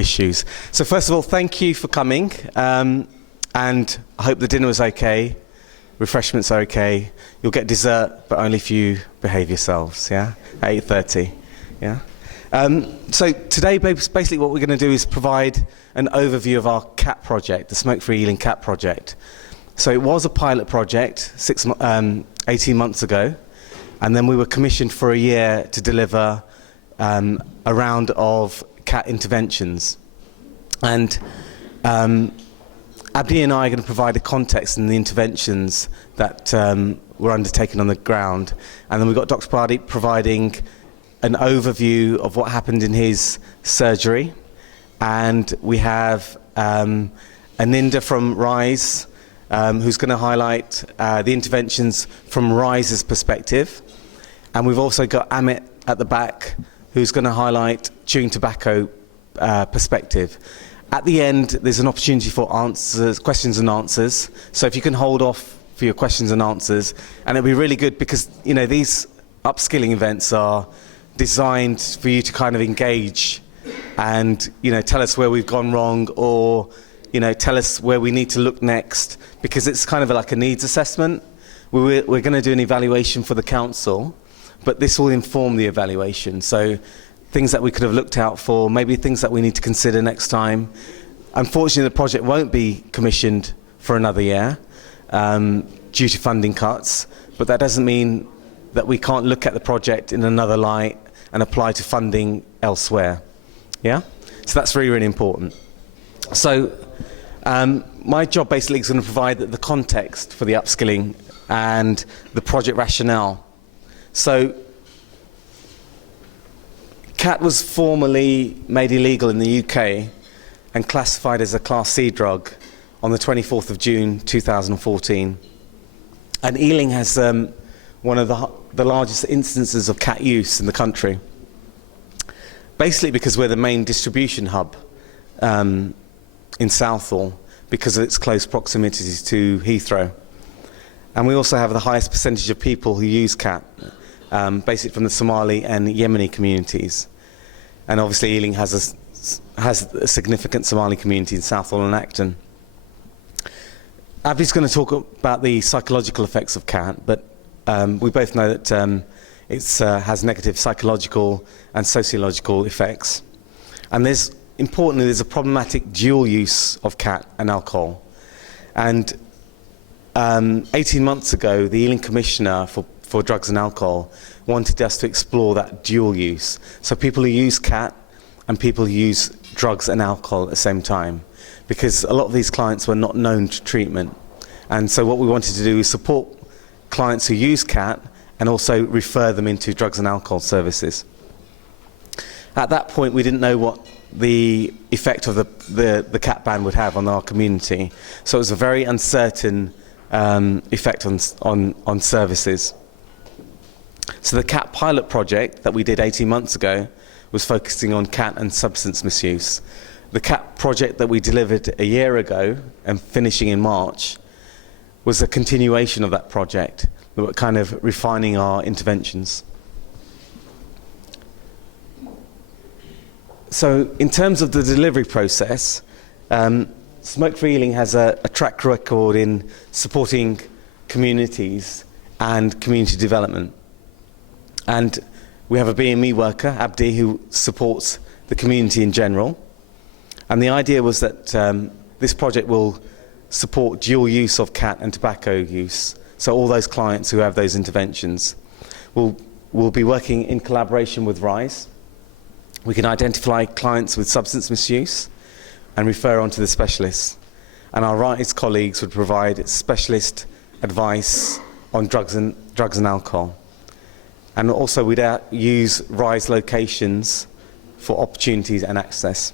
issues. So first of all, thank you for coming, and I hope the dinner was okay, refreshments are okay. You'll get dessert, but only if you behave yourselves, yeah? At 8:30, yeah? So today, basically what we're going to do is provide an overview of our CAT project, the Smoke-Free Ealing CAT project. So it was a pilot project 18 months ago, and then we were commissioned for a year to deliver a round of CAT interventions. And Abdi and I are going to provide a context in the interventions that were undertaken on the ground. And then we've got Dr. Pradeep providing an overview of what happened in his surgery. And we have Aninda from RISE, who's going to highlight the interventions from RISE's perspective. And we've also got Amit at the back, who's going to highlight chewing tobacco perspective. At the end, there's an opportunity for questions and answers. So if you can hold off for your questions and answers, and it'll be really good because, you know, these upskilling events are designed for you to kind of engage and, you know, tell us where we've gone wrong, or, you know, tell us where we need to look next, because it's kind of like a needs assessment. We're going to do an evaluation for the council, but this will inform the evaluation. So things that we could have looked out for, maybe things that we need to consider next time. Unfortunately, the project won't be commissioned for another year due to funding cuts, but that doesn't mean that we can't look at the project in another light and apply to funding elsewhere. Yeah? So that's really, really important. So my job basically is going to provide the context for the upskilling and the project rationale. So CAT was formally made illegal in the UK and classified as a Class C drug on the 24th of June 2014. And Ealing has one of the largest instances of CAT use in the country. Basically because we're the main distribution hub in Southall because of its close proximity to Heathrow. And we also have the highest percentage of people who use CAT, basically from the Somali and Yemeni communities. And obviously Ealing has a significant Somali community in Southall and Acton. Abdi's going to talk about the psychological effects of CAT, but we both know that it has negative psychological and sociological effects. And importantly, there's a problematic dual use of CAT and alcohol. And 18 months ago, the Ealing Commissioner for Drugs and Alcohol wanted us to explore that dual use. So people who use CAT and people who use drugs and alcohol at the same time, because a lot of these clients were not known to treatment. And so what we wanted to do is support clients who use CAT and also refer them into drugs and alcohol services. At that point, we didn't know what the effect of the CAT ban would have on our community. So it was a very uncertain effect on services. So the CAT pilot project that we did 18 months ago was focusing on CAT and substance misuse. The CAT project that we delivered a year ago and finishing in March was a continuation of that project. We were kind of refining our interventions. So in terms of the delivery process, Smoke-Free Ealing has a track record in supporting communities and community development. And we have a BME worker, Abdi, who supports the community in general. And the idea was that this project will support dual use of CAT and tobacco use. So all those clients who have those interventions will be working in collaboration with RISE. We can identify clients with substance misuse and refer on to the specialists. And our RISE colleagues would provide specialist advice on drugs and alcohol. And also we'd use RISE locations for opportunities and access.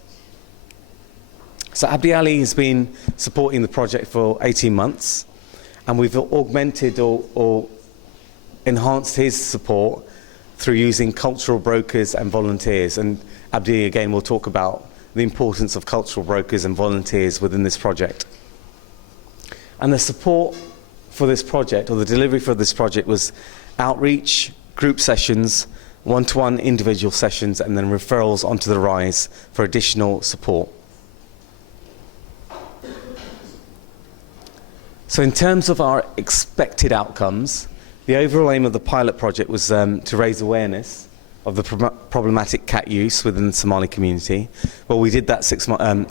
So Abdi Ali has been supporting the project for 18 months, and we've augmented or enhanced his support through using cultural brokers and volunteers. And Abdi again will talk about the importance of cultural brokers and volunteers within this project. And the support for this project, or the delivery for this project, was outreach, group sessions, one-to-one individual sessions, and then referrals onto the RISE for additional support. So in terms of our expected outcomes, the overall aim of the pilot project was to raise awareness of the problematic cat use within the Somali community. Well, we did that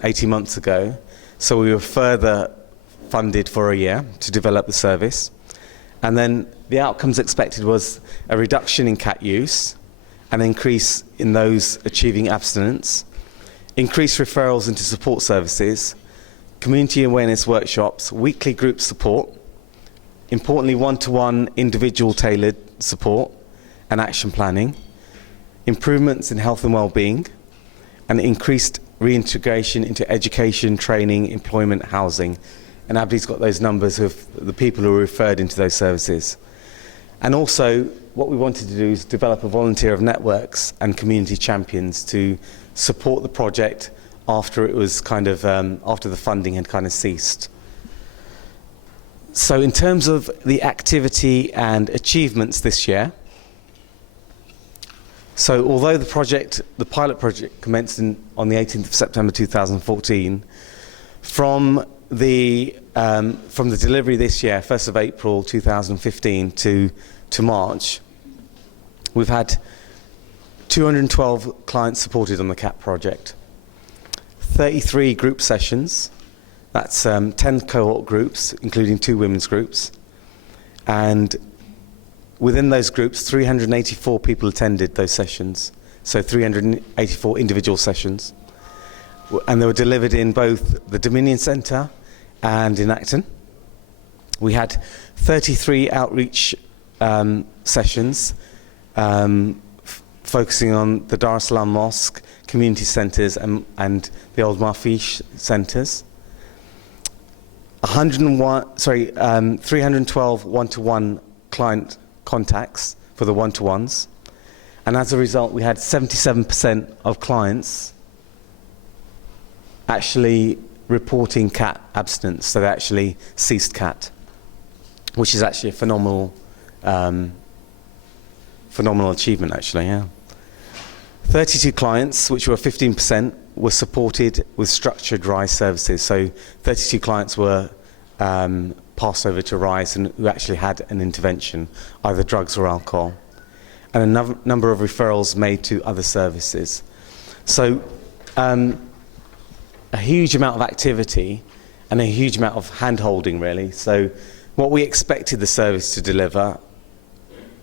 18 months ago, so we were further funded for a year to develop the service. And then the outcomes expected was a reduction in cat use, an increase in those achieving abstinence, increased referrals into support services, community awareness workshops, weekly group support, importantly one-to-one individual tailored support and action planning, improvements in health and well-being, and increased reintegration into education, training, employment, housing. And Abdi's got those numbers of the people who were referred into those services. And also, what we wanted to do is develop a volunteer of networks and community champions to support the project after it was after the funding had kind of ceased. So in terms of the activity and achievements this year, so although the pilot project commenced on the 18th of September 2014, from the delivery this year, 1st of April 2015 to March, we've had 212 clients supported on the CAP project, 33 group sessions, that's 10 cohort groups, including 2 women's groups, and within those groups, 384 people attended those sessions, so 384 individual sessions, and they were delivered in both the Dominion Centre and in Acton. We had 33 outreach sessions focusing on the Dar es Salaam Mosque, community centres and the Old Marfish centres. 312 one-to-one client contacts for the one-to-ones, and as a result we had 77% of clients actually reporting cat abstinence, so they actually ceased cat, which is actually a phenomenal achievement actually, yeah. 32 clients, which were 15%, were supported with structured RISE services. So 32 clients were passed over to RISE and who actually had an intervention, either drugs or alcohol. And a number of referrals made to other services. So a huge amount of activity and a huge amount of hand-holding really. So what we expected the service to deliver,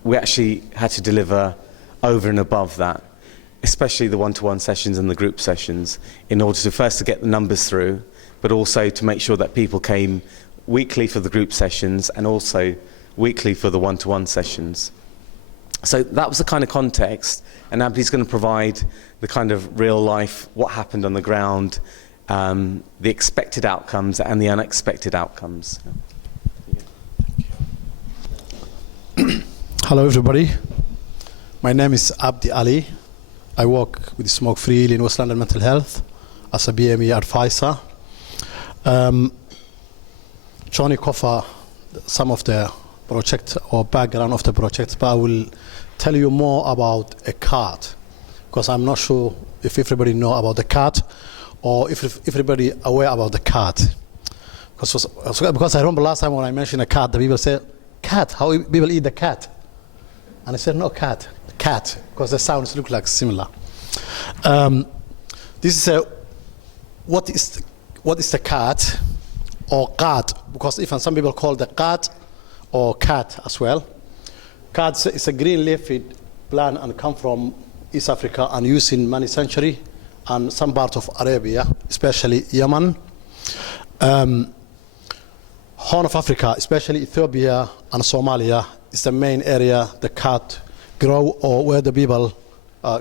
we actually had to deliver over and above that, especially the one-to-one sessions and the group sessions, in order to first to get the numbers through, but also to make sure that people came weekly for the group sessions and also weekly for the one-to-one sessions. So that was the kind of context, and Abdi's going to provide the kind of real life, what happened on the ground, the expected outcomes and the unexpected outcomes. Hello everybody, my name is Abdi Ali. I work with Smoke Free in West London Mental Health as a BME advisor. Johnny covered some of the project or background of the project, but I will tell you more about a cat, because I'm not sure if everybody know about the cat or if everybody aware about the cat. Because I remember last time when I mentioned a cat, the people said, cat, how people eat the cat? And I said, no, cat, because the sounds look like similar. This is what is the cat or cat? Because even some people call the cat or cat as well. Cat is a green leafy plant and come from East Africa and used in many centuries and some parts of Arabia, especially Yemen. Horn of Africa, especially Ethiopia and Somalia, is the main area the cat grow or where the people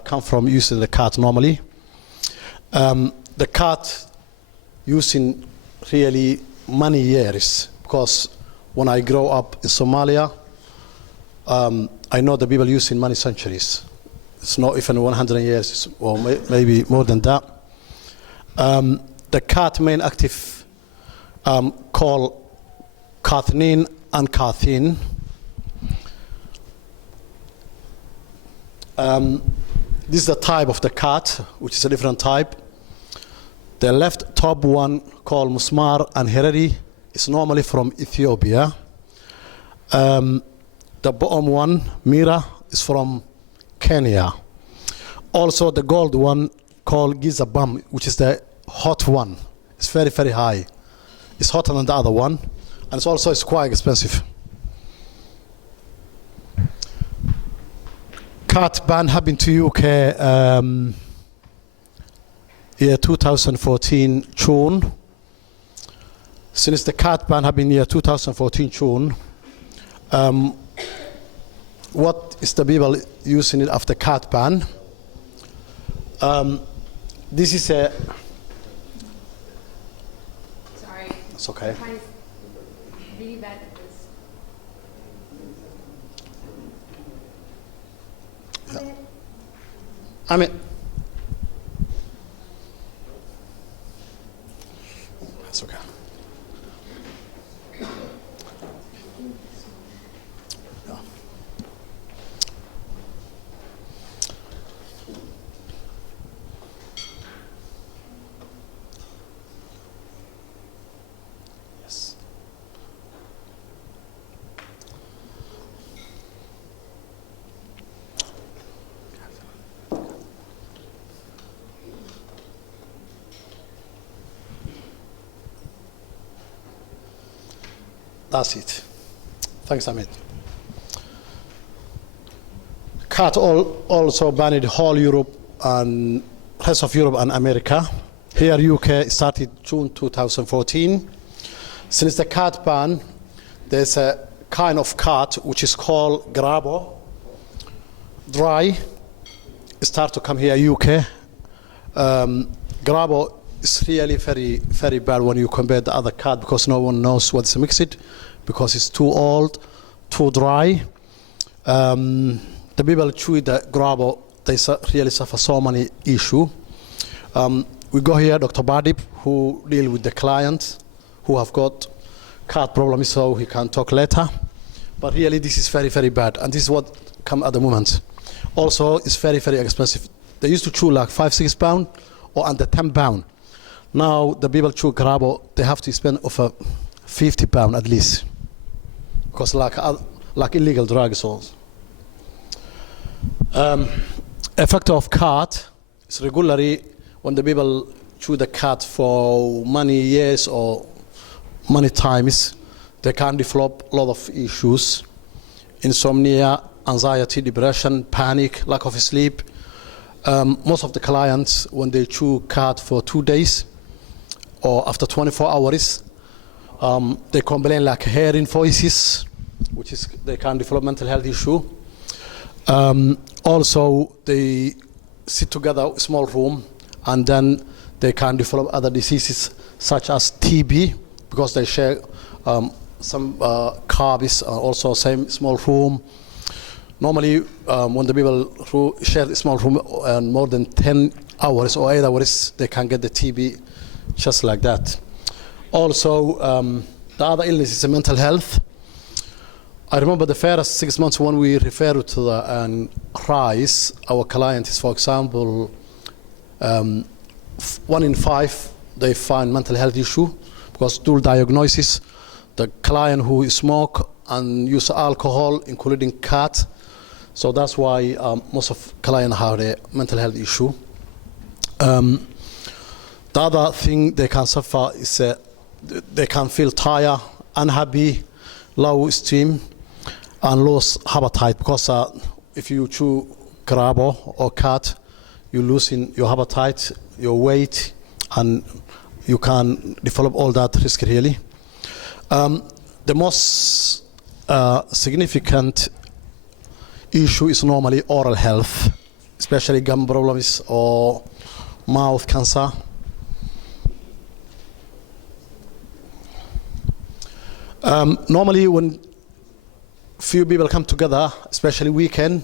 come from using the cat normally. The cat using really many years, because when I grow up in Somalia, I know the people using many centuries. It's not even 100 years or maybe more than that. The cat main active called cathinin and cathine. This is the type of the cat, which is a different type. The left top one, called Musmar and Hereri, is normally from Ethiopia. The bottom one, Mira, is from Kenya. Also, the gold one, called Gizabam, which is the hot one. It's very, very high. It's hotter than the other one, and it's quite expensive. Cat ban happened to UK year 2014 June. Since the cat ban happened year 2014 June, what is the people using it after cat ban? This is a. Sorry. It's okay. Mine is really bad at this. I mean, that's okay. Yeah. Yes. That's it. Thanks, Amit. Cat also banned whole Europe and rest of Europe and America. Here, UK started June 2014. Since the cat ban, there's a kind of cat which is called Grabo. Dry. It start to come here, UK. Grabo is really very, very bad when you compare the other cat because no one knows what's mixed because it's too old, too dry. The people chew the Grabo, they really suffer so many issues. We go here, Dr. Badip, who deal with the clients who have got cat problems, so he can talk later. But really, this is very, very bad, and this is what come at the moment. Also, it's very, very expensive. They used to chew like 5-6 pounds or under 10 pounds. Now the people chew Grabo, they have to spend over 50 pounds at least, because like illegal drugs also. Effect of cat is regularly when the people chew the cat for many years or many times, they can develop a lot of issues: insomnia, anxiety, depression, panic, lack of sleep. Most of the clients, when they chew cat for 2 days or after 24 hours, they complain like hearing voices, which is they can develop mental health issue. Also, they sit together in a small room, and then they can develop other diseases such as TB because they share some carbs, also same small room. Normally, when the people who share a small room more than 10 hours or 8 hours, they can get the TB just like that. Also, the other illness is mental health. I remember the first 6 months when we refer to the rise, our client is, for example, 1 in 5, they find mental health issue because dual diagnosis. The client who smoke and use alcohol, including cat, so that's why most of clients have a mental health issue. The other thing they can suffer is they can feel tired, unhappy, low esteem, and lose appetite because if you chew Grabo or cat, you lose in your appetite, your weight, and you can develop all that risk really. The most significant issue is normally oral health, especially gum problems or mouth cancer. Normally when few people come together, especially weekend,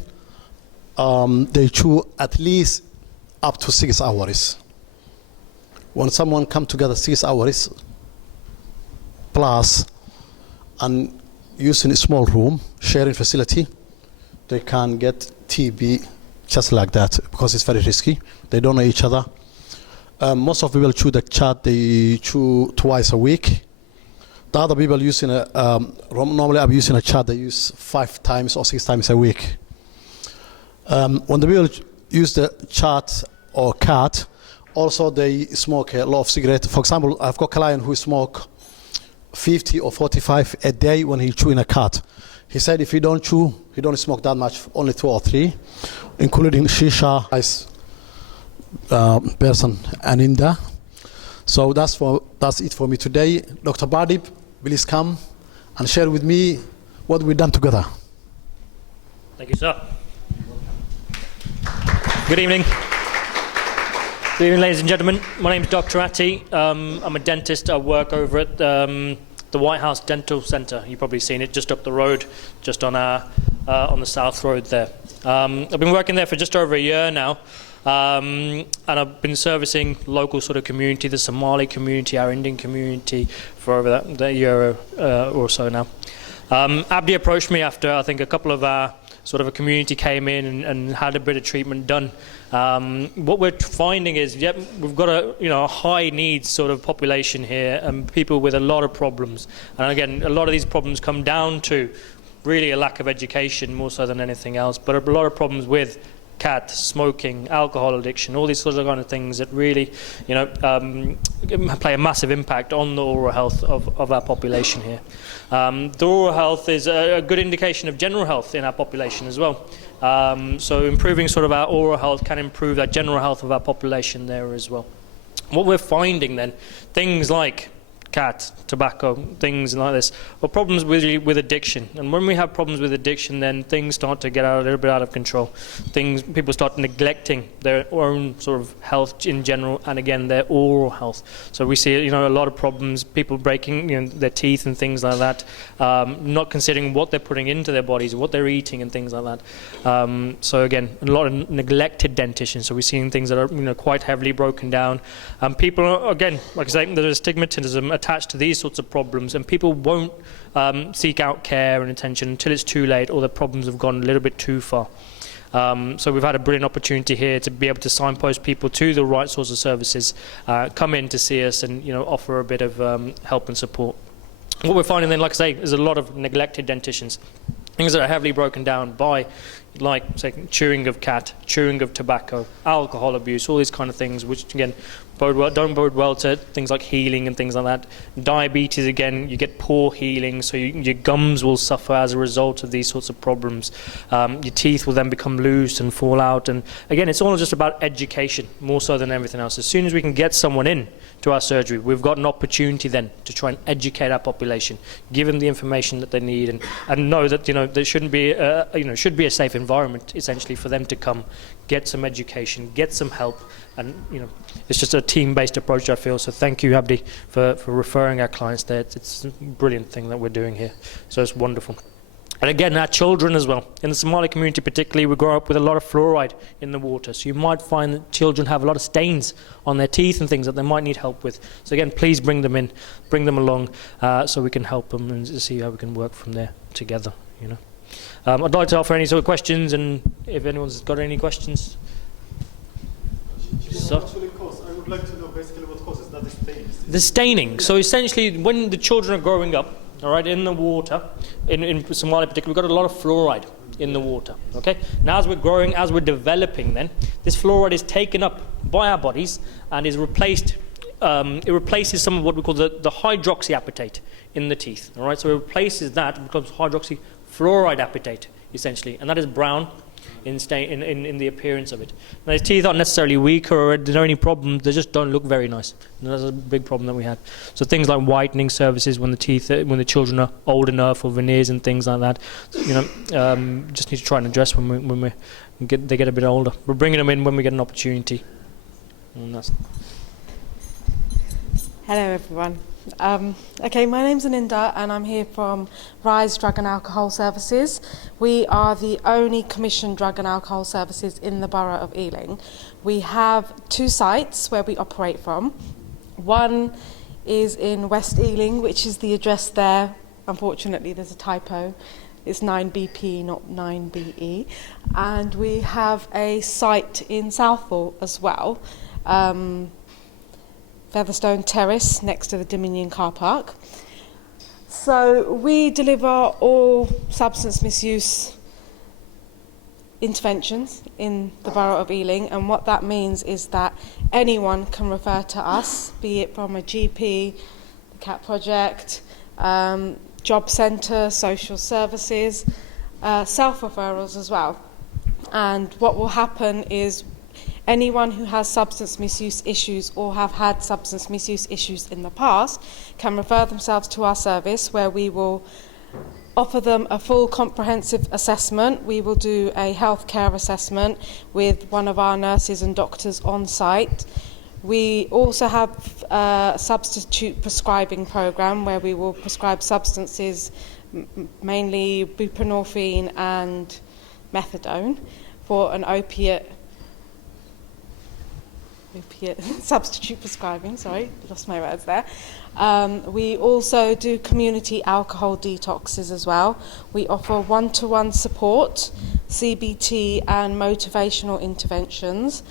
they chew at least up to 6 hours. When someone come together 6 hours plus and using a small room, sharing facility, they can get TB just like that, because it's very risky. They don't know each other. Most of people chew the chat, they chew twice a week. The other people using normally I'm using a chat, they use 5 times or 6 times a week. When the people use the chat or cat, also they smoke a lot of cigarettes. For example, I've got a client who smoke 50 or 45 a day when he chew in a cat. He said if he don't chew, he don't smoke that much, only 2 or 3, including shisha, person and Inda. So that's it for me today. Dr. Badib, please come and share with me what we've done together. Thank you, sir. Good evening. Good evening, ladies and gentlemen. My name is Dr. Atti. I'm a dentist. I work over at the White House Dental Centre. You've probably seen it just up the road, just on the South Road there. I've been working there for just over a year now. And I've been servicing local sort of community, the Somali community, our Indian community, for over that year or so now. Abdi approached me after, I think, a couple of our sort of a community came in and had a bit of treatment done. What we're finding is, we've got a high needs sort of population here, and people with a lot of problems. And again, a lot of these problems come down to really a lack of education more so than anything else, but a lot of problems with cat, smoking, alcohol addiction, all these sorts of kind of things that really, play a massive impact on the oral health of our population here. The oral health is a good indication of general health in our population as well. So improving sort of our oral health can improve that general health of our population there as well. What we're finding then, things like cat, tobacco, things like this, or problems with addiction. And when we have problems with addiction, then things start to get a little bit out of control. People start neglecting their own sort of health in general, and again, their oral health. So we see, a lot of problems, people breaking, their teeth and things like that, not considering what they're putting into their bodies, what they're eating and things like that. So again, a lot of neglected dentition. So we're seeing things that are, quite heavily broken down. People, again, like I say, there's stigmatism attached to these sorts of problems, and people won't seek out care and attention until it's too late or the problems have gone a little bit too far. So we've had a brilliant opportunity here to be able to signpost people to the right sorts of services, come in to see us and offer a bit of help and support. What we're finding then, like I say, is a lot of neglected dentitions, things that are heavily broken down by, like, say, chewing of cat, chewing of tobacco, alcohol abuse, all these kind of things, which again don't bode well to things like healing and things like that. Diabetes, again, you get poor healing, so your gums will suffer as a result of these sorts of problems. Your teeth will then become loose and fall out, and again, it's all just about education more so than everything else. As soon as we can get someone in to our surgery, we've got an opportunity then to try and educate our population, give them the information that they need, and know that there shouldn't be should be a safe environment essentially for them to come, get some education, get some help, and it's just a team-based approach, I feel. So thank you, Abdi, for referring our clients there. It's a brilliant thing that we're doing here, so it's wonderful. And again, our children as well. In the Somali community particularly, we grow up with a lot of fluoride in the water. So you might find that children have a lot of stains on their teeth and things that they might need help with. So again, please bring them in, bring them along, so we can help them and see how we can work from there together, I'd like to offer any sort of questions, and if anyone's got any questions. So, I would like to know basically what causes that staining. The staining. So essentially, when the children are growing up, all right, in the water, in Somalia in particular, we've got a lot of fluoride in the water. Okay. Now, as we're growing, as we're developing, then this fluoride is taken up by our bodies and is replaced. It replaces some of what we call the hydroxyapatite in the teeth. All right. So it replaces that, it becomes hydroxyfluoride apatite essentially, and that is brown in the appearance of it. Now, his teeth aren't necessarily weak or there's any problem, they just don't look very nice. And that's a big problem that we had. So things like whitening services when the children are old enough, or veneers and things like that, just need to try and address when they get a bit older. We're bringing them in when we get an opportunity. And that's... Hello everyone. Okay, my name's Aninda and I'm here from Rise Drug and Alcohol Services. We are the only commissioned drug and alcohol services in the borough of Ealing. We have 2 sites where we operate from. One is in West Ealing, which is the address there. Unfortunately, there's a typo. It's 9BP, not 9BE. And we have a site in Southall as well, Featherstone Terrace, next to the Dominion car park. So we deliver all substance misuse interventions in the Borough of Ealing, and what that means is that anyone can refer to us, be it from a GP, the CAT project, job centre, social services, self-referrals as well. And what will happen is anyone who has substance misuse issues or have had substance misuse issues in the past can refer themselves to our service, where we will offer them a full comprehensive assessment. We will do a healthcare assessment with one of our nurses and doctors on site. We also have a substitute prescribing program where we will prescribe substances, mainly buprenorphine and methadone, for an opiate substitute prescribing, sorry, lost my words there. We also do community alcohol detoxes as well. We offer one-to-one support, CBT and motivational interventions.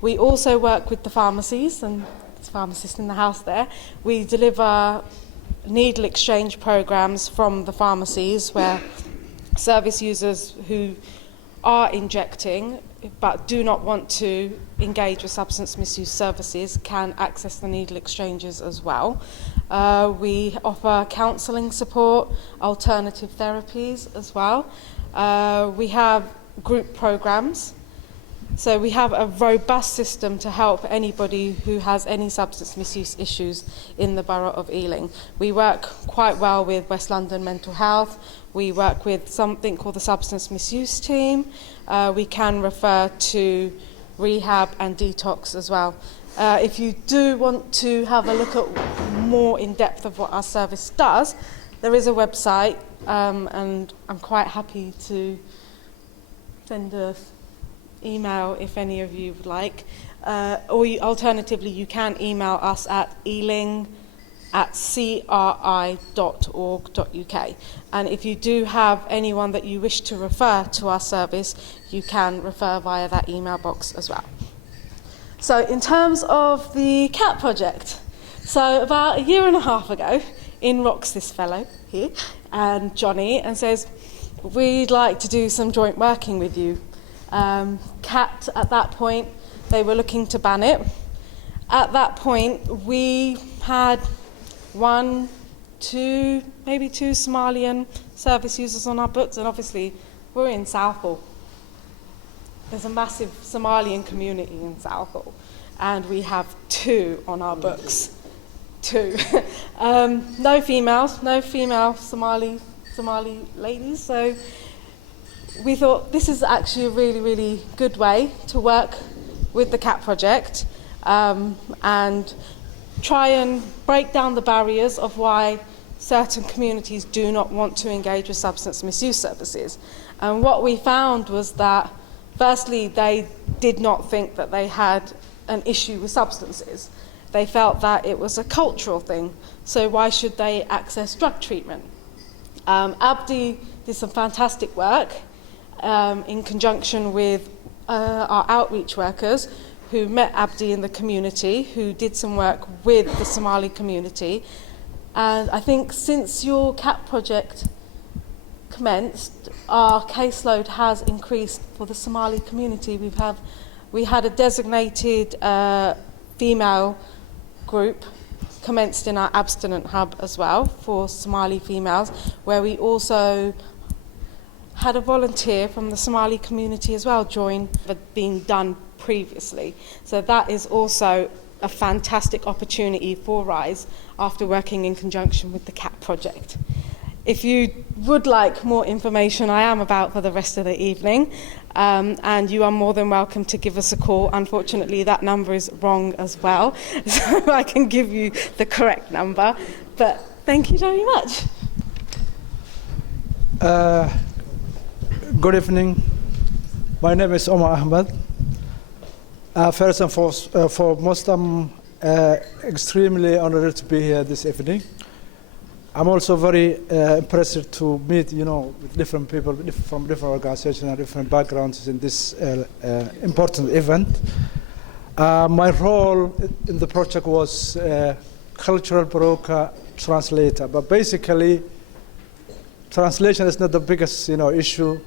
We also work with the pharmacies, and there's a pharmacist in the house there. We deliver needle exchange programs from the pharmacies where service users who are injecting but do not want to engage with substance misuse services can access the needle exchanges as well. We offer counselling support, alternative therapies as well. We have group programs. So we have a robust system to help anybody who has any substance misuse issues in the Borough of Ealing. We work quite well with West London Mental Health. We work with something called the Substance Misuse Team. We can refer to rehab and detox as well. If you do want to have a look at more in depth of what our service does, there is a website, and I'm quite happy to send an email if any of you would like. Or alternatively, you can email us at ealing@cri.org.uk. And if you do have anyone that you wish to refer to our service, you can refer via that email box as well. So in terms of the CAT project, so about a year and a half ago, in rocks this fellow here, and Johnny, and says, we'd like to do some joint working with you. CAT, at that point, they were looking to ban it. At that point, we had maybe two Somalian service users on our books, and obviously we're in Southall. There's a massive Somalian community in Southall, and we have two on our books. Two. No female Somali ladies, so we thought this is actually a really, really good way to work with the CAT project, and try and break down the barriers of why certain communities do not want to engage with substance misuse services. And what we found was that, firstly, they did not think that they had an issue with substances. They felt that it was a cultural thing, so why should they access drug treatment? Abdi did some fantastic work in conjunction with our outreach workers who met Abdi in the community, who did some work with the Somali community. And I think since your CAT project commenced, our caseload has increased for the Somali community. We had a designated female group commenced in our abstinent hub as well for Somali females, where we also had a volunteer from the Somali community as well join, had been done previously. So that is also a fantastic opportunity for RISE after working in conjunction with the CAT project. If you would like more information, I am about for the rest of the evening, and you are more than welcome to give us a call. Unfortunately, that number is wrong as well, so I can give you the correct number. But thank you very much. Good evening. My name is Omar Ahmed. First and foremost, I'm extremely honored to be here this evening. I'm also very impressed to meet, with different people from different organizations and different backgrounds in this important event. My role in the project was cultural broker translator, but basically, translation is not the biggest, issue.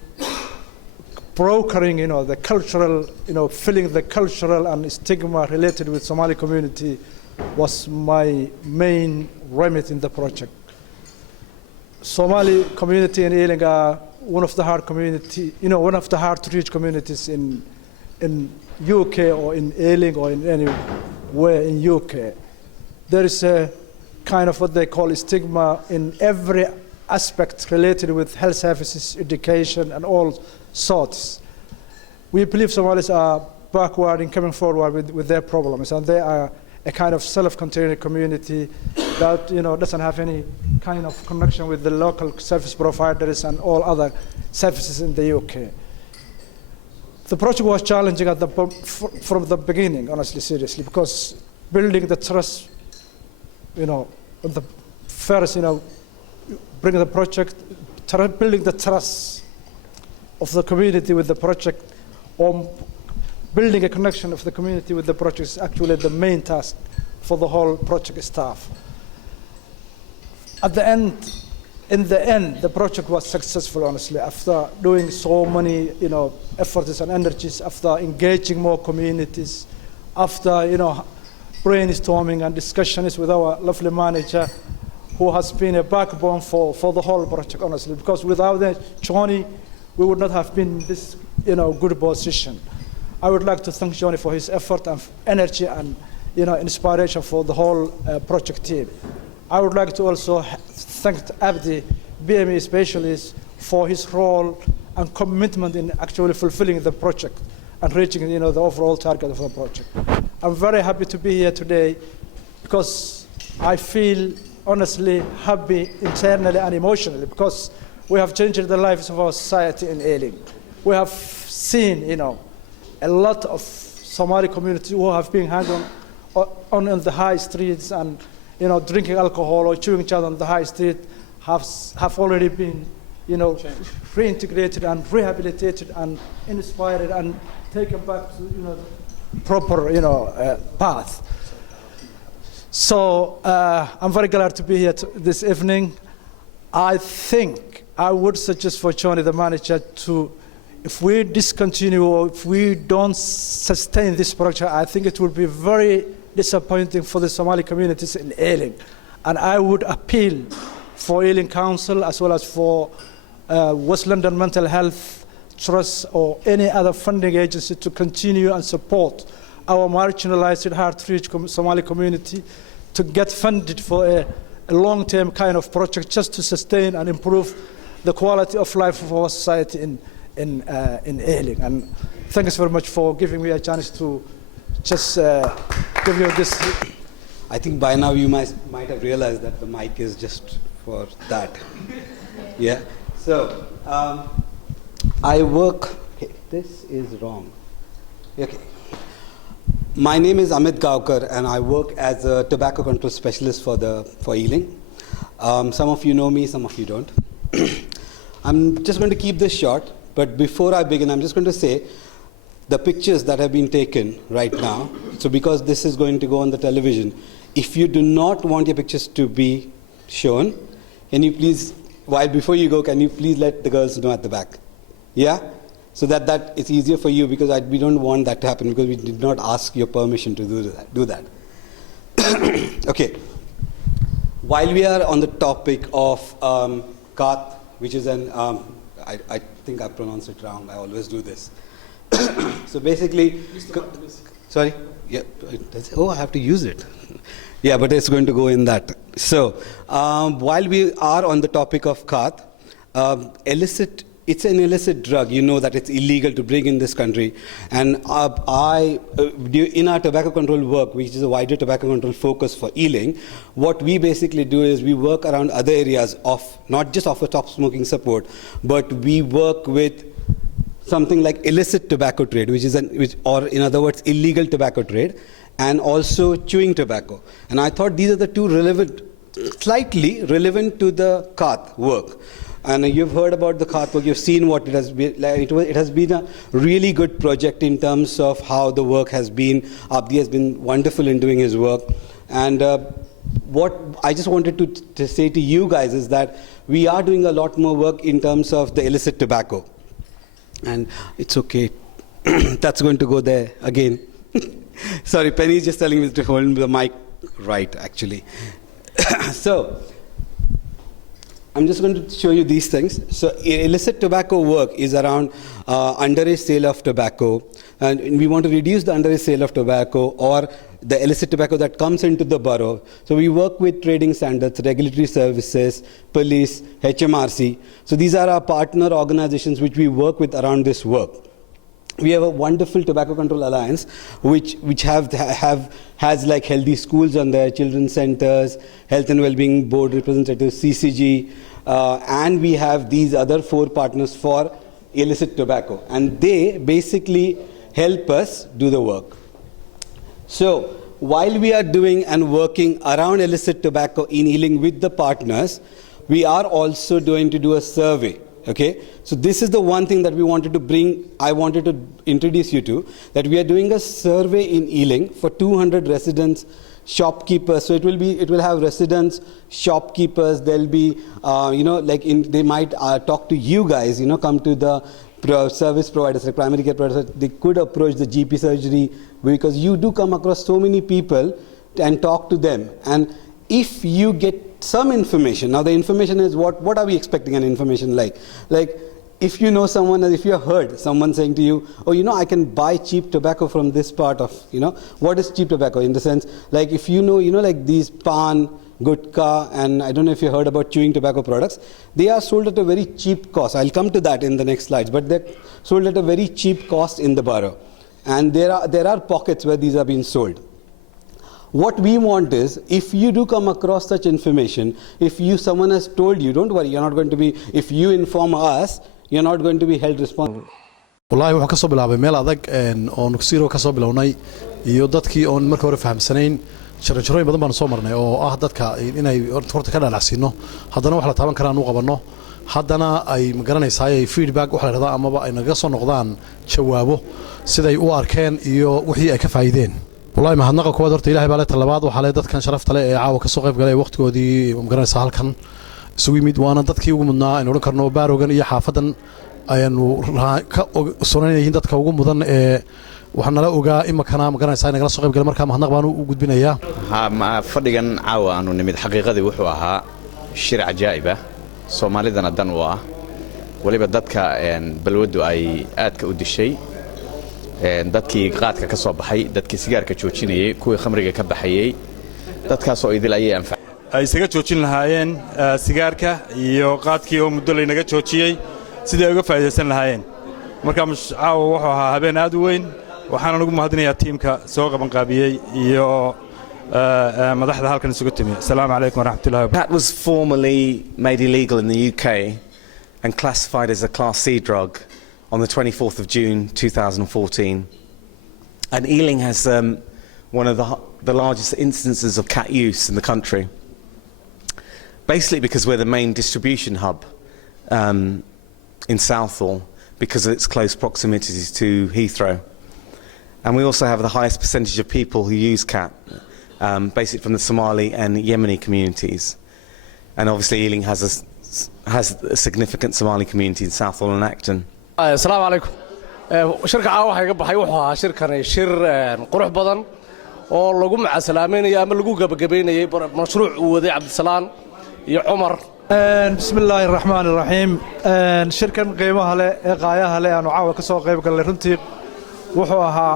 Brokering, the cultural, filling the cultural and stigma related with Somali community was my main remit in the project. Somali community in Ealing are one of the hard to reach communities in UK or in Ealing or in anywhere in UK. There is a kind of what they call stigma in every aspect related with health services, education, and all sorts. We believe Somalis are backward in coming forward with their problems, and they are a kind of self-contained community that doesn't have any kind of connection with the local service providers and all other services in the UK. The project was challenging from the beginning, honestly, seriously, because building the trust, the first, bring the project, building the trust of the community with the project, or building a connection of the community with the project is actually the main task for the whole project staff. In the end, the project was successful, honestly, after doing so many, efforts and energies, after engaging more communities, after, brainstorming and discussions with our lovely manager, who has been a backbone for the whole project, honestly, because without Johnny, we would not have been in this, good position. I would like to thank Johnny for his effort and energy and, inspiration for the whole project team. I would like to also thank Abdi, BME specialist, for his role and commitment in actually fulfilling the project and reaching, the overall target of the project. I'm very happy to be here today because I feel honestly happy internally and emotionally because we have changed the lives of our society in Ealing. We have seen, a lot of Somali communities who have been hanging on the high streets and, drinking alcohol or chewing each other on the high street have already been, reintegrated and rehabilitated and inspired and taken back to, the proper, path. So I'm very glad to be here this evening. I think I would suggest for Johnny, the manager, if we discontinue or if we don't sustain this project, I think it will be very disappointing for the Somali communities in Ealing. And I would appeal for Ealing Council as well as for West London Mental Health Trust or any other funding agency to continue and support our marginalized, hard-to-reach Somali community to get funded for a long-term kind of project just to sustain and improve the quality of life of our society in Ealing. And thanks very much for giving me a chance to just give you this. I think by now you might have realized that the mic is just for that. Yeah. So I work. Okay, this is wrong. Okay. My name is Amit Gaokar, and I work as a tobacco control specialist for Ealing. Some of you know me, some of you don't. I'm just going to keep this short, but before I begin, I'm just going to say the pictures that have been taken right now. So because this is going to go on the television, if you do not want your pictures to be shown, can you please, before you go, can you please let the girls know at the back? Yeah? So that it's easier for you, because we don't want that to happen, because we did not ask your permission to do that. Okay. While we are on the topic of Kath, which is I think I pronounced it wrong, I always do this. So basically, sorry? Yeah. Oh, I have to use it. Yeah, but it's going to go in that. So while we are on the topic of Kath, it's an illicit drug. You know that it's illegal to bring in this country. And in our tobacco control work, which is a wider tobacco control focus for Ealing, what we basically do is we work around other areas of, not just of a stop smoking support, but we work with something like illicit tobacco trade, or in other words, illegal tobacco trade, and also chewing tobacco. And I thought these are the two relevant slightly relevant to the Khat work. And you've heard about the Khat work, you've seen what it has been. Like it has been a really good project in terms of how the work has been. Abdi has been wonderful in doing his work. And what I just wanted to say to you guys is that we are doing a lot more work in terms of the illicit tobacco. And it's okay, that's going to go there again. Sorry, Penny's just telling me to hold the mic right, actually. So, I'm just going to show you these things. So illicit tobacco work is around underage sale of tobacco, and we want to reduce the underage sale of tobacco or the illicit tobacco that comes into the borough. So we work with trading standards, regulatory services, police, HMRC. So these are our partner organizations which we work with around this work. We have a wonderful Tobacco Control Alliance, which has like healthy schools on there, children's centers, health and well-being board representatives, CCG, and we have these other 4 partners for illicit tobacco, and they basically help us do the work. So while we are doing and working around illicit tobacco in Ealing with the partners, we are also going to do a survey. Okay, so this is the one thing that we wanted to bring, I wanted to introduce you to, that we are doing a survey in Ealing for 200 residents, shopkeepers. So it will have residents, shopkeepers, there'll be, they might talk to you guys, come to the service providers, like primary care providers. They could approach the GP surgery, because you do come across so many people and talk to them. And if you get some information, now the information is what are we expecting an information like? Like if you know someone, if you have heard someone saying to you, oh, I can buy cheap tobacco from this part of, what is cheap tobacco? In the sense, like if like these pan, gutka, and I don't know if you heard about chewing tobacco products, they are sold at a very cheap cost. I'll come to that in the next slides, but they're sold at a very cheap cost in the borough. And there are pockets where these are being sold. What we want is, if you do come across such information, if someone has told you, don't worry, you're not going to be, if you inform us, you're not going to be held responsible. والله waxaan ka soo bilaabay meel adag oo nuksiro ka soo bilownay iyo dadkii oon marka hore fahamsanayn jarjarooyin badan baan soo marnay oo dadka inay horta ka dhalacsiino haddana wax la taaban karaan u qabanno haddana ay magaranaysaa feedback wax la yiraahdo amaba ay naga soo noqdaan jawaabo siday u arkeen iyo wixii ay ka faa'iideen والله ما هنقى كواد horta ilaahay baa la talabaad waxa la dadkan sharafta leh ee caawa ka soo qayb galay waqtigoodii magaranaysaa halkan isugu yimid waana dadkii ugu mudnaa in oran karno baarogan iyo xaafadan ayanu ka soonayeen dadka ugu mudan ee waxaan nala ogaa imakana magaranaysaa inagala soo qayb galay markaa mahadnaq baan u gudbinayaa fadhigan caawa aanu nimid xaqiiqadii wuxuu ahaa shir cajaa'ib ah Soomaalidana dan u ah waliba dadka balwadu ay aadka u dishay dadkii qaadka ka soo baxay dadkii sigaarka joojinayay kuwii khamriga ka baxayay dadkaas oo idil ayay anfacay ay isaga joojin lahaayeen sigaarka iyo qaadkii oo muddo laynaga joojiyay sidii ay uga faa'iideysan lahaayeen marka caawa wuxuu ahaa habeen aad u weyn waxaan ugu mahadinayaa tiimka soo qaban qaabiyay iyo madaxda halkan isugu timi assalaamu calaykum waraxmatullaahi That was formally made illegal in the UK and classified as a Class C drug on the 24th of June 2014. And Ealing has one of the largest instances of cat use in the country. Basically because we're the main distribution hub in Southall because of its close proximity to Heathrow. And we also have the highest percentage of people who use cat, basically from the Somali and Yemeni communities. And obviously Ealing has a significant Somali community in Southall and Acton. السلام عليكم shirka caawa waxa iga baxay wuxuu ahaa shirkan shir qurux badan oo lagu macasalaameenayo ama lagu gabagabeynayay mashruuc uu waday Cabdisalaan iyo Umar bismillaahir rahmaanir rahiim shirkan qiimaha leh ee qaayaha leh aanu caawa ka soo qayb galnay runtii wuxuu ahaa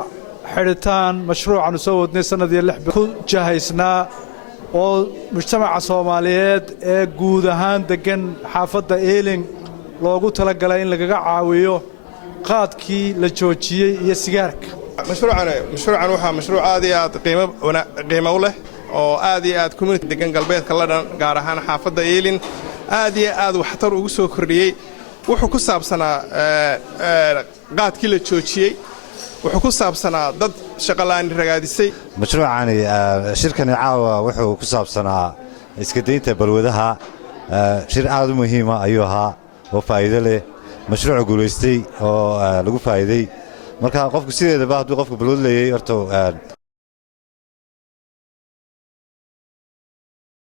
xiritaan mashruucan soo wadnay sanadii 6 ku jahaysnaa oo mujtamaca Soomaaliyeed ee guud ahaan degan xaafadda Ealing loogu talagalay in lagaga caawiyo qaadkii la joojiyay iyo sigaarka mashruucan waxa mashruuc aad iyo aad qiimo u leh oo aad iyo aad community degan galbeedka la dhan gaar ahaan xaafadda Ealing aad iyo aad waxtar ugu soo kordhiyay wuxuu ku saabsanaa qaadkii la joojiyay wuxuu ku saabsanaa dad shaqo la'aan ragaadisay mashruucani shirkani caawa wuxuu ku saabsanaa iska daynta balwadaha shir aad u muhiima ayuu ahaa oo faa'iido leh mashruuc guulaystay oo lagu faa'iiday marka qofku sideedaba hadduu qofku balwad leeyahay horta